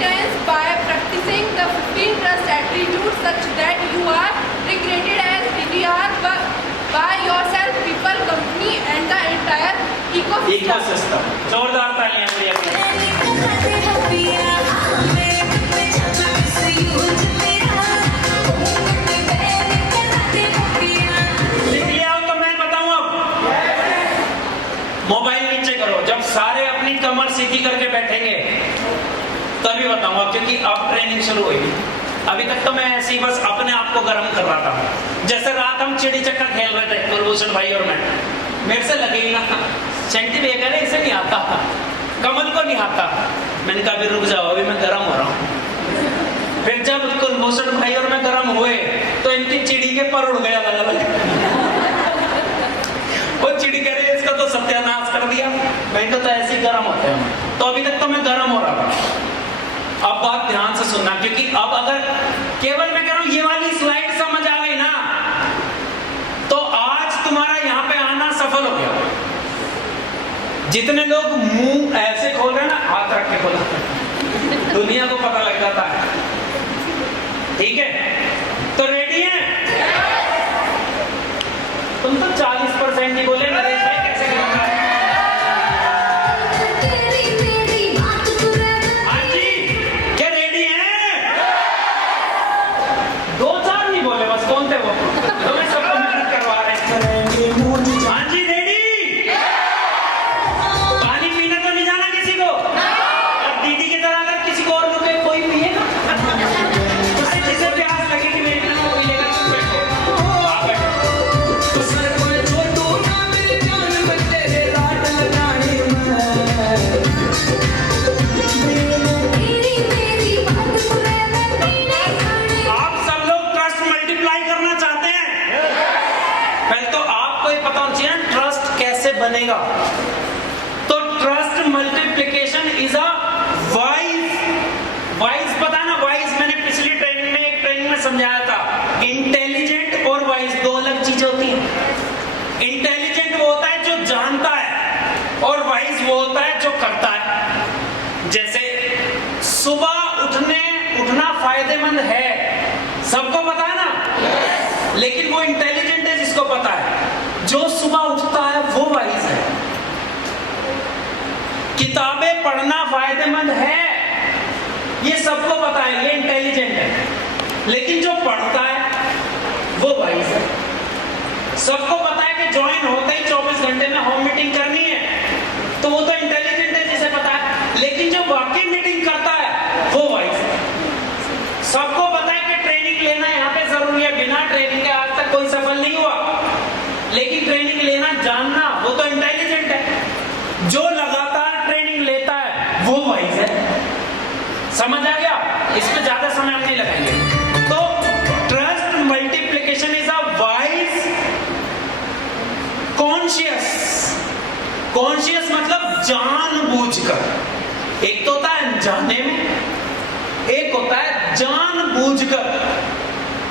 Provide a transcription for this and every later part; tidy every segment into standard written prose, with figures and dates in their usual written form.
competence by practicing the 15 trust attributes such that you are regarded as DDR by yourself, people, company and the entire ecosystem. जोरदार तालियां भैया। लिख लिया हो तो मैं बताऊं अब? मोबाइल नीचे करो, जब सारे अपनी कमर सीधी करके बैठेंगे तभी बताऊंगा, क्योंकि अब ट्रेनिंग शुरू हुई। अभी तक तो मैं ऐसे ही बस अपने आप को गर्म कर रहा था। जैसे रात हम चिड़ी चक्कर खेल रहे थे कुलभूषण भाई और मैं, मेरे से लगे ही ना, सेंटी बेकर है, इसे नहीं आता, कमल को नहीं आता। मैंने कहा अभी रुक जाओ, अभी मैं गर्म हो रहा हूँ। फिर जब कुलभूषण भाई और मैं गर्म हुए तो इनकी चिड़ी के पर उड़ गया अलग अलग। वो चिड़ी कह रही इसका तो सत्यानाश कर दिया। मैंने तो ऐसे ही गर्म होते हैं। तो अभी तक तो मैं गर्म हो रहा था। अब बात ध्यान से सुनना, क्योंकि अब अगर केवल मैं कह रहा हूं ये वाली स्लाइड समझ आ गई ना, तो आज तुम्हारा यहां पे आना सफल हो गया। जितने लोग मुंह ऐसे खोल रहे हैं ना, हाथ रख के खोला, दुनिया को पता लग जाता है। ठीक है, तो रेडी है? तुम तो 40% ही बोले, नरेश भाई कैसे करूंगा? हाँ जी, क्या रेडी हैं? 2-4 नहीं बोले, बस कौन थे वो? तुम्हें सबको मेहनत करवा रहे हैं। हाँ जी, रेडी? पानी पीने तो नहीं जाना किसी को? अब दीदी की तरह अगर किसी को और रुके कोई पिएगा? उससे जिसे प्यास लगेगी मेरी तरह वो पिएगा। आप बैठो। आप सब लोग ट्रस्ट मल्टीप्लाई करना चाहते हैं? पहले तो आपको ये पता होना चाहिए ट्रस्ट कैसे बनेगा। तो trust multiplication is a wise पता ना, वाइज मैंने पिछली ट्रेनिंग में एक ट्रेनिंग में समझाया था। इंटेलिजेंट और वाइज दो अलग चीजें होती हैं। इंटेलिजेंट वो होता है जो जानता है, और वाइज वो होता है जो करता है। जैसे सुबह उठना फायदेमंद है, सबको पता है ना? लेकिन वो इंटेलिजेंट है जिसको पता है। जो सुबह उठता है वो वाइज है। किताबें पढ़ना फायदेमंद है, ये सबको पता है, ये इंटेलिजेंट है। लेकिन जो पढ़ता है वो वाइज है। सबको पता है कि ज्वाइन होते ही 24 घंटे में होम मीटिंग करनी है, तो वो तो इंटेलिजेंट है जिसे पता है। लेकिन जो वाकई मीटिंग करता है वो वाइज है। सबको पता है कि ट्रेनिंग लेना यहाँ पे जरूरी है, बिना ट्रेनिंग के आज तक कोई सफल नहीं हुआ। लेकिन ट्रेनिंग लेना जानना वो तो इंटेलिजेंट है। जो लगातार ट्रेनिंग लेता है वो वाइज है। समझ आ गया? इस पे ज्यादा समय हम नहीं लगाएंगे। तो trust multiplication is a wise conscious मतलब जानबूझकर। एक तो होता है अनजाने में, एक होता है जानबूझकर।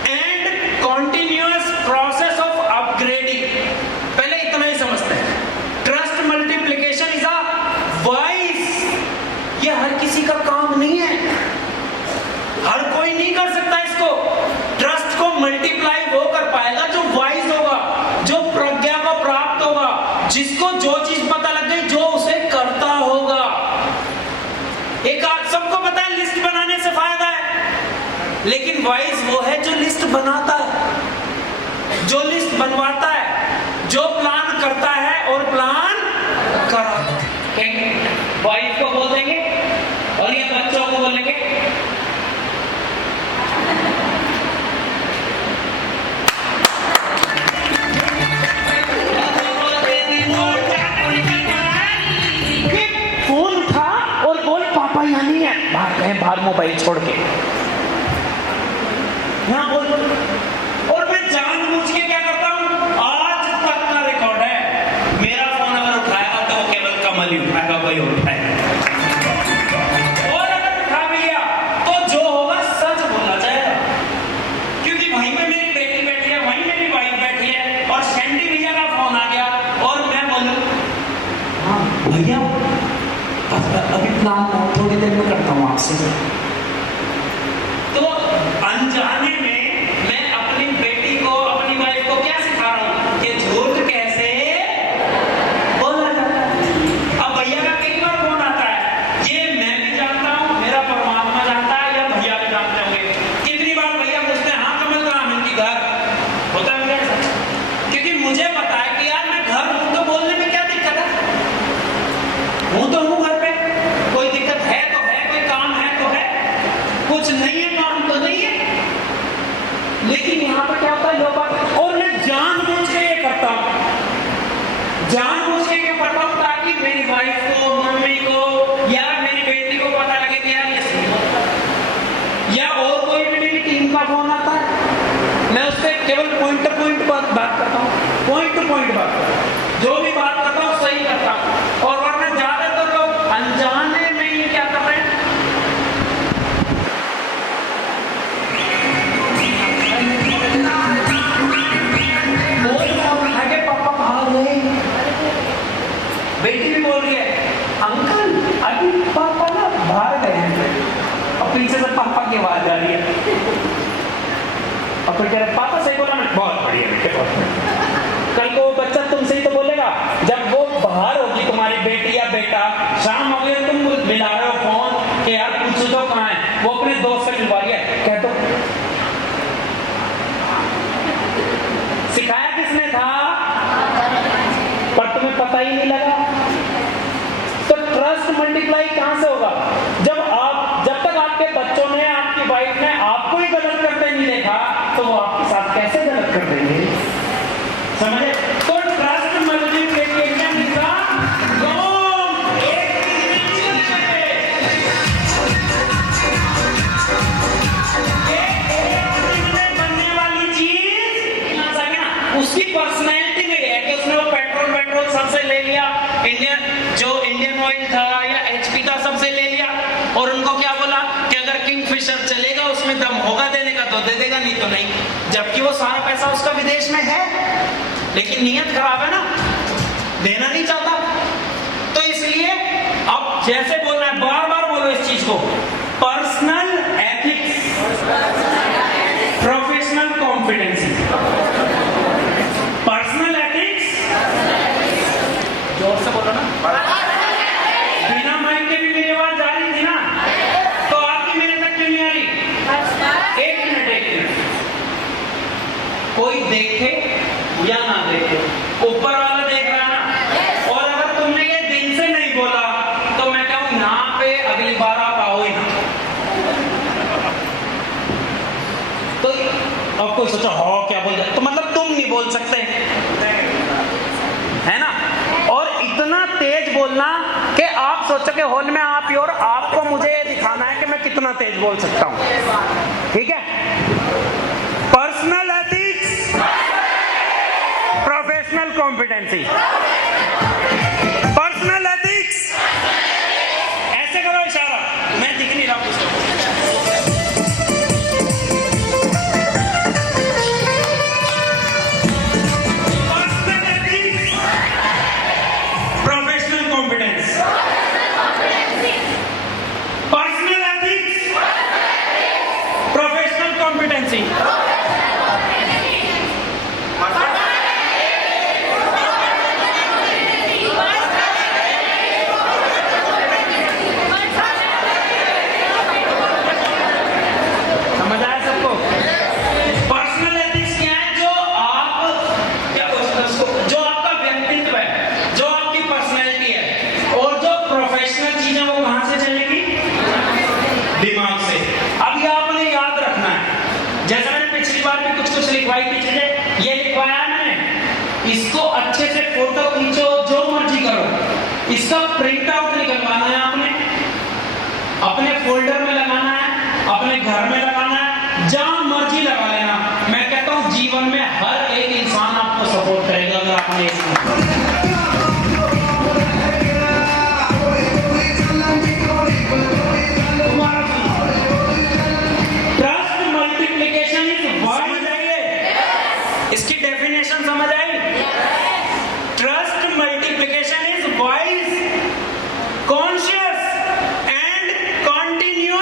And continuous process of upgrading. पहले इतना ही समझते हैं, trust multiplication is a wise. ये हर किसी का काम नहीं है, हर कोई नहीं कर सकता इसको। ट्रस्ट को मल्टीप्लाई वो कर पाएगा जो वाइज होगा, जो प्रज्ञा को प्राप्त होगा, जिसको जो चीज पता लग गई, जो उसे करता होगा। एक सबको पता है लिस्ट बनाने से फायदा है, लेकिन वाइज वो है जो लिस्ट बनाता है, जो लिस्ट बनवाता है, जो प्लान करता है और प्लान कराता है। वाइज को बोल देंगे और ये बच्चों को बोलेंगे। फोन उठा और बोल पापा यहाँ नहीं है, बाहर मोबाइल छोड़ के यहाँ बोल। और मैं जानबूझ के क्या करता हूँ, आज तक का रिकॉर्ड है, मेरा फोन अगर उठाएगा तो वो केवल कमल ही उठाएगा, कोई उठाएगा। और अगर उठा भी लिया तो जो होगा सच बोलना चाहेगा, क्योंकि वहीं पे मेरी बेटी बैठी है, वहीं मेरी वाइफ बैठी है, और सैंडी भैया का फोन आ गया और मैं बोलूं हाँ भैया अभी प्लान थोड़ी देर में करता हूँ। से। तो अनजाने में मैं अपनी बेटी को, अपनी वाइफ को क्या सिखा रहा हूं कि झूठ कैसे बोला जाता है। अब भैया का कई बार फोन आता है, ये मैं भी जानता हूं, मेरा परमात्मा जानता है, या भैया भी जानते होंगे। कितनी बार भैया पूछते हैं, हाँ कमल कहाँ है? इनकी घर होता है मेरे साथ, क्योंकि मुझे पता है कि यार मैं घर हूं तो बोलने में क्या दिक्कत है, हूं तो हूं घर पे, कोई दिक्कत है तो है, कोई काम है तो है, कुछ नहीं है काम तो नहीं है। लेकिन यहाँ पर क्या होता है लोग, और मैं जानबूझ के ये करता हूँ, जानबूझ के क्यों करता हूँ, ताकि मेरी वाइफ को, मम्मी को या मेरी बेटी को पता लगे कि यार ये सही। या और कोई भी मेरी टीम का फोन आता है, मैं उससे केवल पॉइंट टू पॉइंट बात करता हूँ, पॉइंट टू पॉइंट बात करता हूँ, जो भी बात करता हूँ सही करता हूँ। और वरना ज्यादातर लोग अनजाने में ही क्या कर रहे हैं, पापा भाग गए, बेटी भी बोल रही है अंकल अभी पापा ना बाहर गए हैं, और पीछे से पापा की आवाज आ रही है, और फिर कह रहे पापा सही बोला, मैं बहुत बढ़िया बेटे बहुत बढ़िया। कल को वो बच्चा तुमसे ही तो बोलेगा, जब वो बाहर होगी तुम्हारी बेटी या बेटा, शाम हो गई तुम मिला रहे हो फोन कि यार पूछो तो कहाँ है, वो अपने दोस्त से मिलवा रही है, कह दो सिखाया किसने था, पर तुम्हें पता ही नहीं लगा। तो ट्रस्ट मल्टीप्लाई कहां से होगा, जब तक आपके बच्चों ने, आपकी वाइफ ने आपको ही गलत करते नहीं देखा, तो वो आपके साथ कैसे गलत कर देंगे, समझे? तो ट्रस्ट मल्टीप्लिकेशन का बनने वाली चीज उसकी पर्सनैलिटी में है कि उसने वो पेट्रोल सबसे ले लिया, इंडियन ऑयल था या एचपी था सबसे ले लिया, और उनको क्या बोला कि अगर किंगफिशर चलेगा उसमें दम होगा देने का तो दे देगा, नहीं तो नहीं, जबकि वो सारा पैसा उसका विदेश में है, लेकिन नीयत खराब है ना, देना नहीं चाहता। तो इसलिए अब जैसे बोलना है, बार बार बोलो इस चीज को, personal ethics, professional competency, personal ethics, जोर से बोलो ना, बिना माइक के भी मेरी आवाज जा रही थी ना, तो आपकी मेरे तक क्यों नहीं आ रही? एक मिनट, कोई देखे या ना देखे, ऊपर वाला देख रहा है ना, और अगर तुमने ये दिल से नहीं बोला तो मैं कहूँ यहाँ पे अगली बार आप आओ ही ना। तो अब कोई सोचा हो क्या बोल जाए, तो मतलब तुम नहीं बोल सकते, है ना? और इतना तेज बोलना कि आप सोचो कि हॉल में आप ही और आपको मुझे ये दिखाना है कि मैं कितना तेज बोल सकता हूं, ठीक है? Personal ethics, professional competency, personal ethics, ऐसे करो इशारा, मैं दिख नहीं रहा उसको। Competency. समझ आया सबको? पर्सनल एथिक्स क्या है? जो आप क्या जो आपका व्यक्तित्व है, जो आपकी पर्सनैलिटी है, और जो प्रोफेशनल चीजें वो कहां से चलेगी? दिमाग से। अब ये आपने याद रखना है, जैसे मैंने पिछली बार भी कुछ लिखवाई थी चीजें, ये लिखवाया है मैंने, इसको अच्छे से फोटो खींचो, जो मर्जी करो, इसका प्रिंट आउट निकलवाना है आपने, अपने फोल्डर में लगाना है, अपने घर में लगाना है, जहां मर्जी लगा लेना। मैं कहता हूं जीवन में हर एक इंसान आपको सपोर्ट करेगा अगर आपने इसकी डेफिनेशन समझ आई? Trust multiplication is wise, conscious and continuous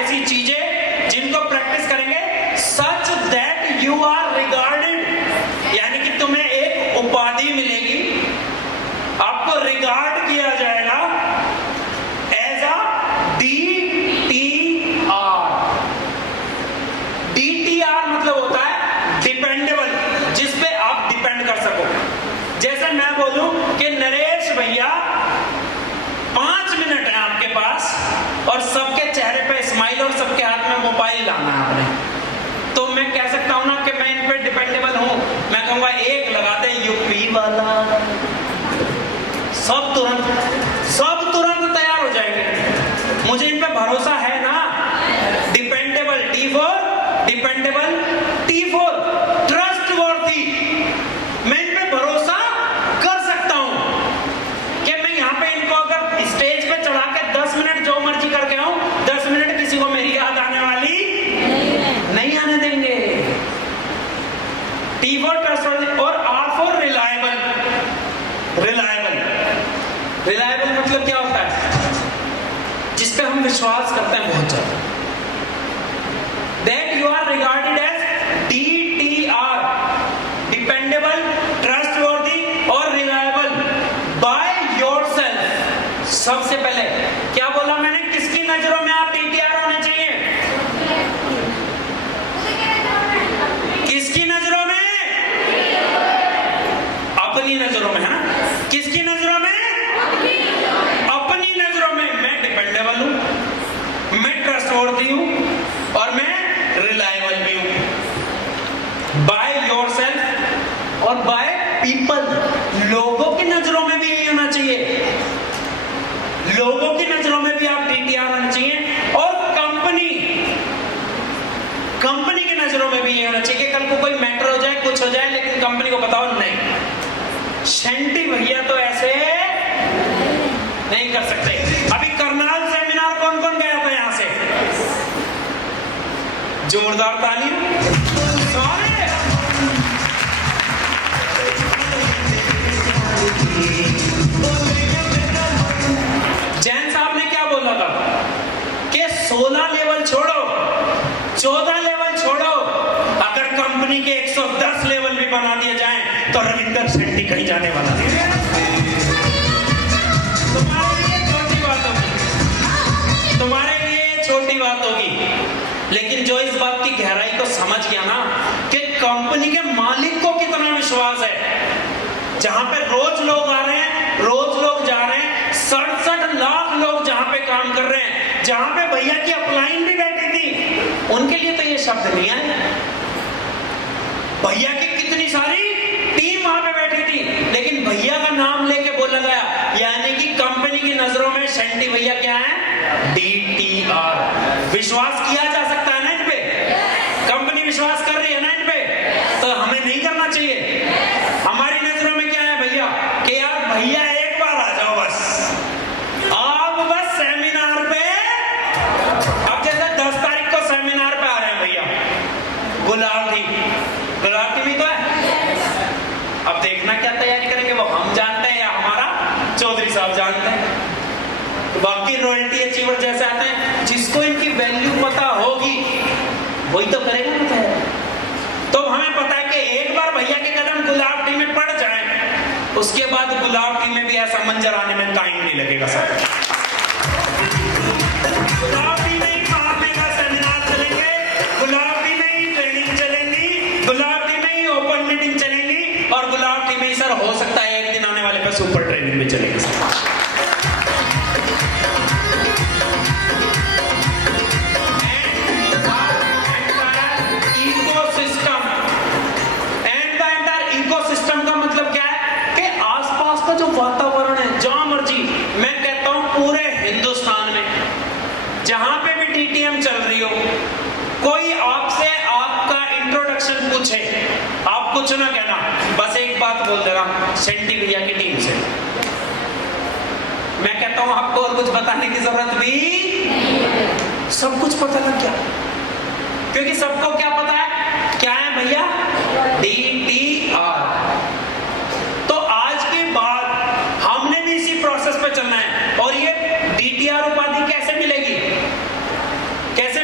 ऐसी चीजें जिनको प्रैक्टिस करेंगे such that you are regarded, यानी कि तुम्हें एक उपाधि मिलेगी, आपको रिगार्ड किया जाएगा एज अ DTR। DTR मतलब होता है डिपेंडेबल, जिस पे आप डिपेंड कर सको। जैसे मैं बोलूं कि नरेश भैया 5 मिनट है आपके पास और सबके चेहरे पे स्माइल और सबके हाथ में मोबाइल लाना है आपने, तो मैं कह सकता हूं ना कि मैं इन पे डिपेंडेबल हूं। मैं कहूंगा एक लगा दे यूपी वाला, सब तुरंत तैयार हो जाएंगे। मुझे इन पे भरोसा है ना। Dependable T4, dependable T4, trustworthy. मैं इन पे भरोसा कर सकता हूं कि मैं यहाँ पे इनको अगर स्टेज पे चढ़ा के 10 मिनट जो मर्जी करके आऊं, 10 मिनट किसी को मेरी याद आने वाली नहीं आने देंगे। T4 ट्रस्टवर्थी और R4 रिलायबल। रिलायबल मतलब क्या होता है? जिस पे हम विश्वास करते हैं बहुत ज्यादा। That you are regarded as DTR, dependable, trustworthy और reliable by yourself। सबसे पहले क्या बोला मैंने? किसकी नजरों में आप DTR होने चाहिए? किसकी नजरों में? अपनी नजरों में, है ना? किसकी नजरों में? अपनी नजरों में मैं डिपेंडेबल हूं, मैं ट्रस्टवर्थी हूं और मैं रिलायबल भी हूं। बाय योरसेल्फ और बाय पीपल, लोगों की नजरों में भी यही होना चाहिए। लोगों की नजरों में भी आप DTR होना चाहिए और कंपनी की नजरों में भी ये होना चाहिए कि कल को कोई मैटर हो जाए, कुछ हो जाए, लेकिन कंपनी को बताओ नहीं, शंटी भैया तो ऐसे नहीं कर सकते। अभी करनाल सेमिनार कौन कौन गया था यहां से? जोरदार तालियां। सारे जैन साहब ने क्या बोला था कि 16 लेवल छोड़ो, 14 लेवल छोड़ो, अगर कंपनी के 110 लेवल भी बना दिए जाएं तो रविंदर शेट्टी कहीं जाने वाला नहीं। तुम्हारे लिए छोटी बात होगी, लेकिन जो इस बात की गहराई को समझ गया ना कि कंपनी के मालिक को कितना विश्वास है, जहां पे रोज लोग आ रहे हैं, रोज लोग जा रहे हैं, 67 लाख लोग जहां पे काम कर रहे हैं, जहां पे भैया की अपलाइन भी बैठी थी, उनके लिए तो ये शब्द नहीं है। भैया की कितनी सारी टीम वहां पे बैठी थी, लेकिन भैया का नाम लेके बोला गया, यानी कि कंपनी की नजरों में शंटी भैया क्या है? DTR। विश्वास किया जा सकता है ना इन पे? कंपनी विश्वास कर रही है ना इन पे? तो हमें नहीं करना चाहिए। हमारी नजरों में क्या है भैया कि यार भैया एक बार आ जाओ बस, आप बस सेमिनार पे। अब जैसे 10 तारीख को सेमिनार पे आ रहे हैं भैया, गुलाटी भी तो है। अब देखना क्या तैयारी करेंगे, वो हम जानते हैं या हमारा चौधरी साहब जानते हैं। बाकी रॉयल्टी अचीवर जैसे आते हैं, जिसको इनकी वैल्यू पता होगी वही तो करेगा ना तैयारी। तो हमें पता है कि एक बार भैया के कदम गुलाटी में पड़ जाए, उसके बाद गुलाटी में भी ऐसा मंजर आने में टाइम नहीं लगेगा सर। गुलाटी में ही मारने का सेमिनार चलेंगे, गुलाटी में ही ट्रेनिंग चलेंगी, गुलाटी में ही ओपन मीटिंग चलेंगी और गुलाटी में ही सर हो सकता है एक दिन आने वाले पे सुपर ट्रेनिंग भी चलेगी सर। इकोसिस्टम का मतलब क्या है कि आसपास का जो वातावरण है, जहां मर्जी, मैं कहता हूं पूरे हिंदुस्तान में जहां पे भी DTM चल रही हो, कोई आपसे आपका इंट्रोडक्शन पूछे, आप कुछ ना कहना, बस एक बात बोल देना, शेट्टी भैया की टीम से। मैं कहता हूं आपको और कुछ बताने की जरूरत भी, सब कुछ पता लग गया, क्योंकि सबको क्या पता है, क्या है भैया? DTR। तो आज के बाद हमने भी इसी प्रोसेस पे चलना है। और ये DTR उपाधि कैसे मिलेगी? कैसे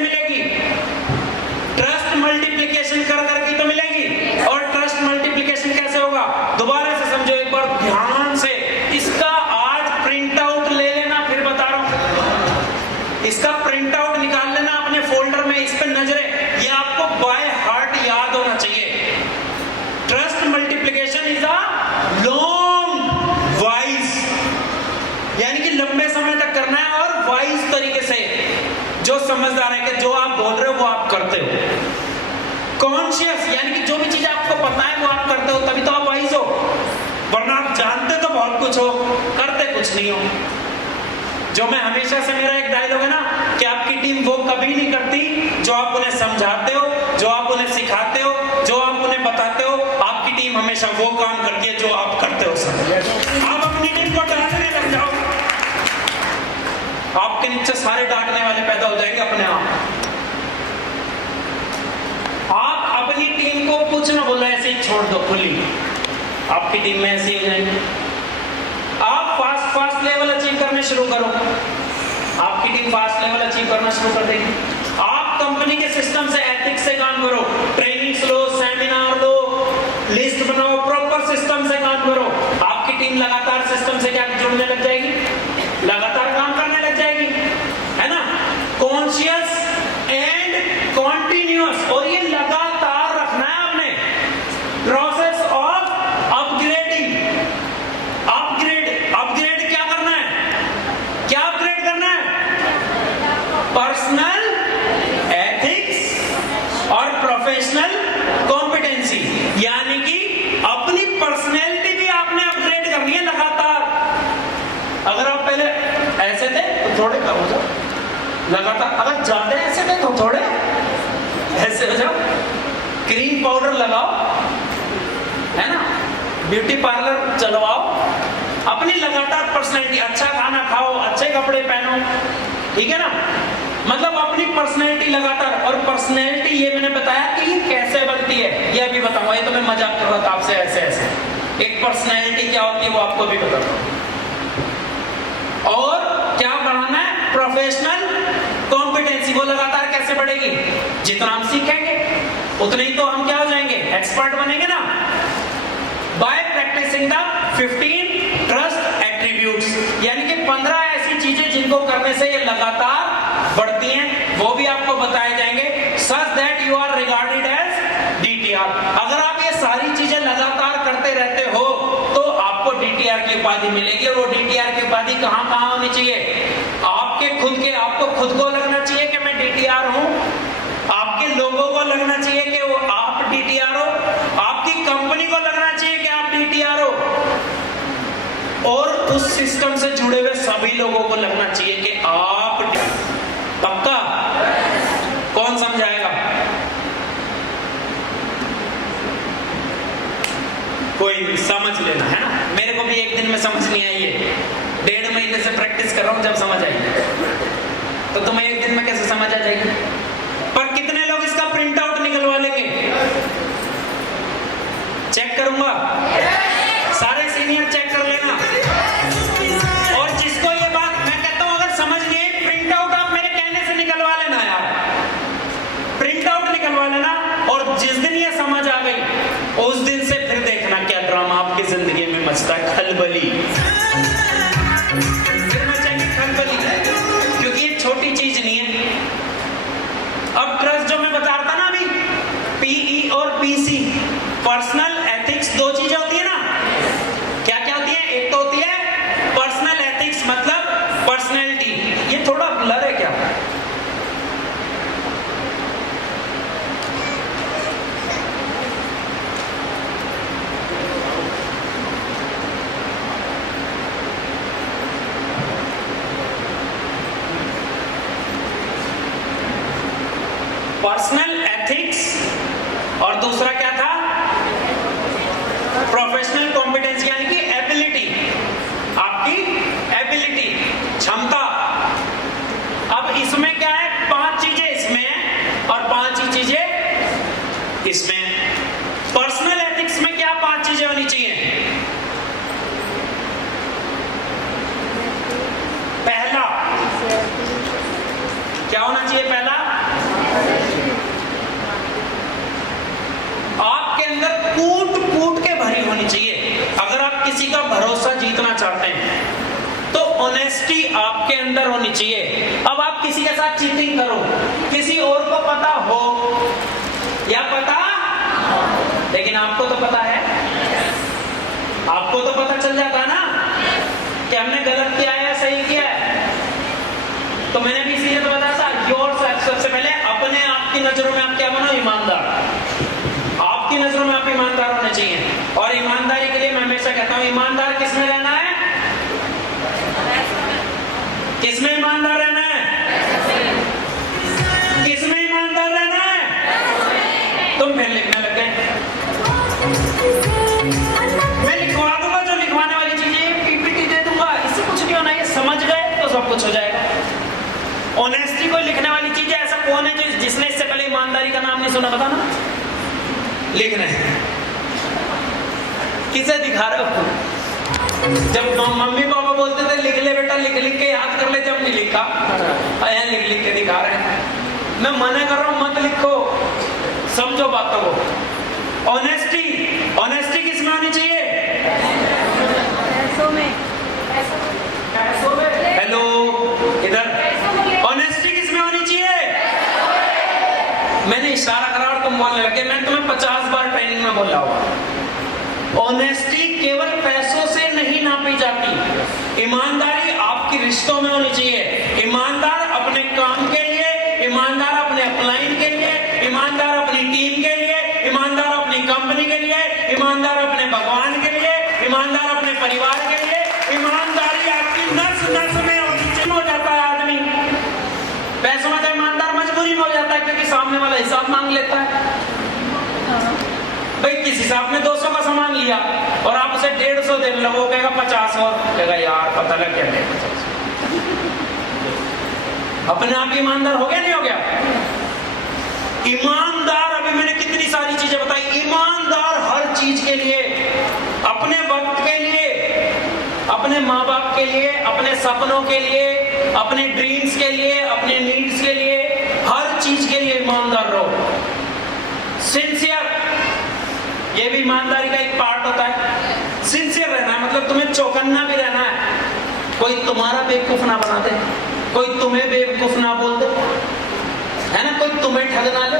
कॉन्शियस, यानी कि जो भी चीज आपको पता है वो आप करते हो, तभी तो आप वाइज हो। वरना आप जानते तो बहुत कुछ हो, करते कुछ नहीं हो। जो मैं हमेशा से, मेरा एक डायलॉग है ना कि आपकी टीम वो कभी नहीं करती जो आप उन्हें समझाते हो, जो आप उन्हें सिखाते हो, जो आप उन्हें बताते हो। आपकी टीम हमेशा वो काम करती है जो आप करते हो सर। आप अपनी टीम को डांटने लग जाओ, आपके नीचे सारे डांटने वाले पैदा हो जाएंगे अपने आप। आप अपनी टीम को कुछ ना बोलो, ऐसे ही छोड़ दो खुली, आपकी टीम में ऐसे ही हो जाएंगे। आप फास्ट लेवल अचीव करने शुरू करो, आपकी टीम फास्ट लेवल अचीव करना शुरू कर देगी। आप कंपनी के सिस्टम से, एथिक्स से काम करो, ट्रेनिंग्स लो, सेमिनार लो, लिस्ट बनाओ, प्रॉपर सिस्टम से काम करो। आपकी टीम लगातार सिस्टम से क्या जुड़ने लग जाएगी, लगातार काम करने लग जाएगी, है ना। कॉन्शियस एंड कॉन्टिन्यूअस, और ये लगातार रखना है आपने। प्रोसेस ऑफ अपग्रेडिंग, अपग्रेड क्या करना है, क्या अपग्रेड करना है, पर्सनल एथिक्स और प्रोफेशनल कॉम्पिटेंसी, यानी कि अपनी पर्सनैलिटी भी आपने अपग्रेड करनी है लगातार। अगर आप पहले ऐसे थे तो थोड़े कम हो जाओ लगातार, अगर ज्यादा ऐसे थे तो थोड़े ऐसे हो जाओ। क्रीम पाउडर लगाओ, है ना, ब्यूटी पार्लर चलवाओ, अपनी लगातार पर्सनैलिटी, अच्छा खाना खाओ, अच्छे कपड़े पहनो, ठीक है ना। मतलब अपनी पर्सनैलिटी लगातार। और पर्सनैलिटी ये मैंने बताया कि ये कैसे बनती है, ये अभी बताऊंगा। ये तो मैं मजाक कर रहा था आपसे, ऐसे ऐसे एक पर्सनैलिटी क्या होती है वो आपको भी बताता हूँ। और क्या बढ़ाना है, प्रोफेशनल कॉम्पिटेंसी, वो लगातार कैसे बढ़ेगी, जितना हम सीखेंगे उतने ही तो हम क्या हो जाएंगे, एक्सपर्ट बनेंगे ना। By practising the 15 trust attributes, यानी कि 15 ऐसी चीजें जिनको करने से ये लगातार बढ़ती हैं, वो भी आपको बताए जाएंगे। Such that you are regarded as DTR. अगर आप ये सारी चीजें लगातार करते रहते हो तो आपको डीटीआर की उपाधि मिलेगी। और वो डीटीआर की उपाधि कहां कहां होनी चाहिए, आपको खुद को लगना चाहिए कि मैं डीटीआर हूं, आपके लोगों को लगना चाहिए कि वो आप डीटीआर हो, आपकी कंपनी को लगना चाहिए कि आप डीटीआर हो, और उस सिस्टम से जुड़े हुए सभी लोगों को लगना चाहिए कि आप। पक्का? कौन समझाएगा? कोई समझ लेना, है ना। मेरे को भी एक दिन में समझ नहीं आई है, 1.5 महीने से प्रैक्टिस कर रहा हूं, जब समझ आई तो तुम्हें एक दिन में कैसे समझ आ जाएगी। पर कितने लोग इसका प्रिंट आउट निकलवा लेंगे, चेक करूंगा, सारे सीनियर चेक कर लेना। और जिसको ये बात मैं कहता हूं अगर समझ नहीं है, प्रिंट आउट आप मेरे कहने से निकलवा लेना यार, प्रिंट आउट निकलवा लेना। और जिस दिन ये समझ आ गई उस दिन से फिर देखना क्या ड्रामा आपकी जिंदगी में मचता है, खलबली। फिर मचाएंगे खलबली, क्योंकि ये छोटी चीज नहीं है। अब ट्रस्ट जो मैं बता रहा था ना अभी, पीई और पीसी, पर्सनल एथिक्स, दो चीजें होती है ना। क्या क्या होती है, एक तो होती है पर्सनल एथिक्स, मतलब पर्सनैलिटी। ये थोड़ा ब्लर है क्या, पर्सनल एथिक्स, और दूसरा क्या था, प्रोफेशनल कॉम्पिटेंसी, यानी कि एबिलिटी, आपकी एबिलिटी, क्षमता। अब इसमें क्या है, 5 चीजें इसमें है और 5 ही चीजें इसमें। पर्सनल एथिक्स में क्या 5 चीजें होनी चाहिए। पहला क्या होना चाहिए, पहला आपके अंदर कूट कूट के भरी होनी चाहिए। अगर आप किसी का भरोसा जीतना चाहते हैं तो ऑनेस्टी आपके अंदर होनी चाहिए। अब आप किसी के साथ चीटिंग करो, किसी और को पता हो या पता, लेकिन आपको तो पता है, आपको तो पता चल जाता है ना कि हमने गलत किया है या सही किया है। तो मैंने भी इसीलिए तो बताया था, योर सेल्फ, सबसे पहले अपने आप की नजरों में आप क्या बनो, ईमानदार। में आप ईमानदार होने चाहिए। और ईमानदारी के लिए मैं हमेशा कहता हूँ, ईमानदार किसमें रहना है? किसमें ईमानदार रहना है? किसमें ईमानदार रहना है? तुम फिर लिखने लग गए। मैं लिखवा दूंगा जो लिखवाने वाली चीजें, पीपीटी दे दूंगा, इससे कुछ नहीं होना। ये समझ गए तो सब कुछ हो जाएगा। ऑनेस्टी को लिखने वाली चीज है। ऐसा कौन है जो जिसने इससे पहले ईमानदारी का नाम नहीं सुना? बताना। लिखना है। किसे दिखा रहे हो? जब मम्मी पापा बोलते थे लिख ले बेटा, लिख लिख के याद कर ले, जब नहीं लिखा, आया लिख लिख के दिखा रहे हैं। मैं मना कर रहा हूं, मत लिखो, समझो बातों को। ऑनेस्टी, ऑनेस्टी किसमें होनी चाहिए? पैसों में। हेलो, इधर ऑनेस्टी किसमें होनी चाहिए? मैंने इशारा करा और तुम बोलने लगे। मैं तुम्हें 50 बार ट्रेनिंग में बोल रहा हूँ, ऑनेस्टी केवल पैसों से नहीं नापी जाती। ईमानदारी आपकी रिश्तों में होनी चाहिए। ईमानदार अपने काम के लिए, ईमानदार अपने अपलाइन के लिए, ईमानदार अपनी टीम के लिए, ईमानदार अपनी कंपनी के लिए, ईमानदार अपने भगवान के लिए, ईमानदार अपने परिवार के लिए। ईमानदारी आपकी नस नस में हो जाता है आदमी। पैसों में तो ईमानदार मजबूरी में हो जाता है, क्योंकि सामने वाला हिसाब मांग लेता है। भाई किस हिसाब में 200 का सामान लिया और आप उसे 150 दे लो, वो कहेगा 50 और कहेगा यार पता लग क्या दे। अपने आप ईमानदार हो गया नहीं हो गया? ईमानदार, अभी मैंने कितनी सारी चीजें बताई। ईमानदार हर चीज के लिए, अपने वक्त के लिए, अपने माँ बाप के लिए, अपने सपनों के लिए, अपने ड्रीम्स के लिए, अपने नीड्स के लिए, हर चीज के लिए ईमानदार रहो। सिंसियर, ये भी ईमानदारी का एक पार्ट होता है। सिंसियर रहना है मतलब तुम्हें चौकन्ना भी रहना है। कोई तुम्हारा बेवकूफ ना बना दे, कोई तुम्हें बेवकूफ ना बोल दे, है ना, कोई तुम्हें ठग ना ले।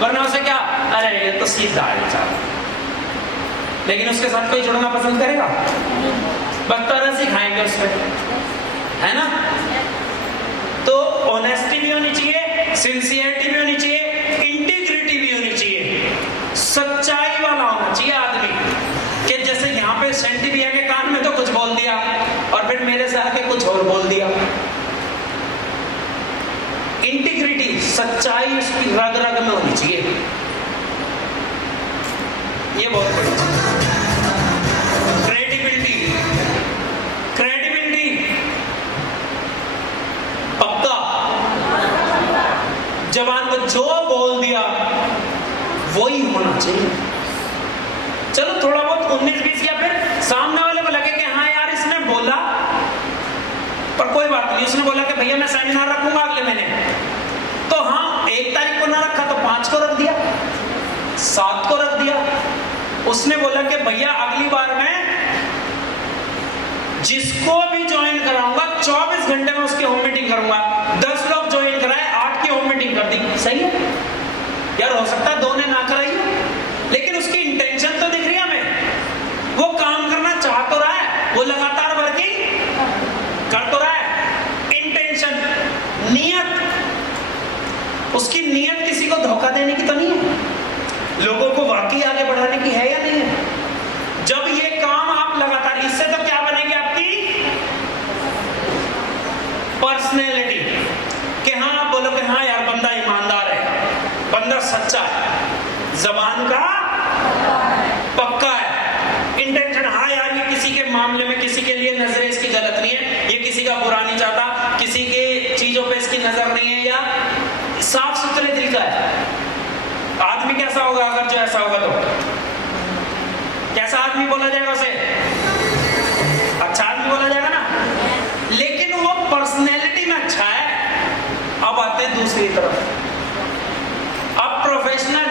वरना उसे क्या, अरे ये तो सीधा है साहब, लेकिन उसके साथ कोई जुड़ना पसंद करेगा? बस तरह से खाएंगे उस पर, है ना। तो ऑनेस्टी भी होनी चाहिए, सिंसियरिटी भी होनी चाहिए, इंटीग्रिटी भी होनी चाहिए। सच्चाई वाला होना चाहिए आदमी, कि जैसे यहाँ पे सेंटी भैया के कान में तो कुछ बोल दिया और फिर मेरे से आके कुछ और बोल दिया। इंटीग्रिटी, सच्चाई उसकी रग रग में होनी चाहिए। ये बहुत बड़ी चीज। क्रेडिबिलिटी, क्रेडिबिलिटी, पक्का, जबान को जो बोल दिया वही होना चाहिए। चलो थोड़ा बहुत 19-20 किया, फिर सामने वाले को लगे कि हाँ यार इसने बोला, पर कोई बात नहीं, उसने बोला कि भैया मैं सेमिनार रखूंगा अगले महीने, तो हाँ 1 तारीख को ना रखा तो 5 को रख दिया, 7 को रख दिया। उसने बोला कि भैया अगली बार मैं जिसको भी ज्वाइन कराऊंगा 24 घंटे में उसकी होम मीटिंग करूंगा। 10 लोग ज्वाइन कराए, 8 की होम मीटिंग कर दी। सही है यार, हो सकता है 2 ने ना कराई, लेकिन उसकी इंटेंशन तो दिख रही है हमें। वो काम करना चाह तो रहा है, वो लगातार वर्किंग कर तो रहा है। इंटेंशन, नियत, उसकी नियत किसी को धोखा देने की तो नहीं है, लोगों को वाकई आगे बढ़ाने की है या नहीं है। जब ये काम आप लगातार, इससे तो क्या बनेगी आपकी पर्सनैलिटी, कि हाँ आप बोलो कि हाँ यार बंदा ईमानदार है, बंदा सच्चा है, जबान का पक्का है। इंटेंशन, हाँ यार ये किसी के मामले में, किसी के लिए नजरें इसकी गलत नहीं है, ये किसी का बुरा नहीं चाहता, किसी के चीजों पे इसकी नजर नहीं है, या साफ सुथरे दिल का है। आदमी कैसा होगा अगर जो ऐसा होगा तो कैसा आदमी बोला जाएगा उसे? अच्छा आदमी बोला जाएगा ना, लेकिन वो पर्सनैलिटी में अच्छा है। अब आते हैं दूसरी तरफ, अब प्रोफेशनल,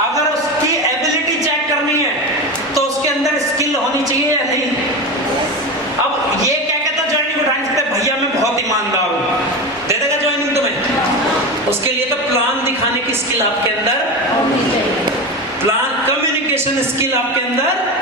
अगर उसकी एबिलिटी चेक करनी है तो उसके अंदर स्किल होनी चाहिए या नहीं। अब ये क्या कहता ज्वाइनिंग उठा नहीं सकते, भैया मैं बहुत ईमानदार हूं, दे देगा ज्वाइनिंग तुम्हें। उसके लिए तो प्लान दिखाने की स्किल आपके अंदर, प्लान, कम्युनिकेशन स्किल आपके अंदर